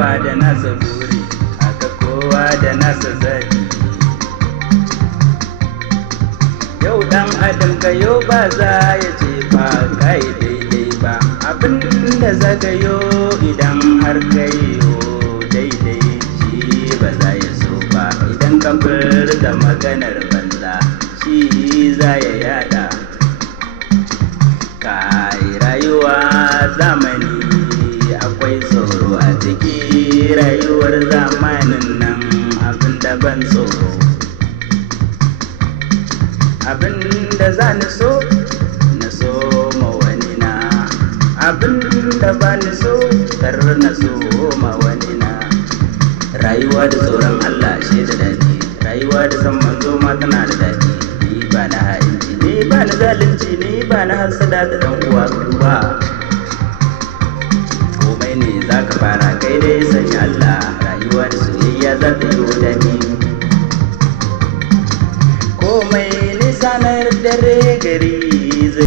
kowa da nasa buri, haka kowa da nasa zaɓi. Yau ɗan adam ka yo ba za ya ce ba kai daidai ba, abin da za ka yo idan har ka yo daidai shi ba za ya so ba. Idan ka furta maganar banza shi za ya yada. Kai rayuwa zamani akwai tsoro a ciki, rayuwar zamanin nan abin da ban tsoro. Abin da za ni so ma wani na, abin da ba ni so kar na so ma wani na. Rayuwa da tsoron Allah shi da daɗi, rayuwa da san manzo ma tana da daɗi. Ni ba na ha'inci, ni ba na zalunci, ni ba na hasada da ɗan uwa ba. Komai ne za ka fara kai dai sanya Allah, rayuwa da soyayya za ta yi daɗi.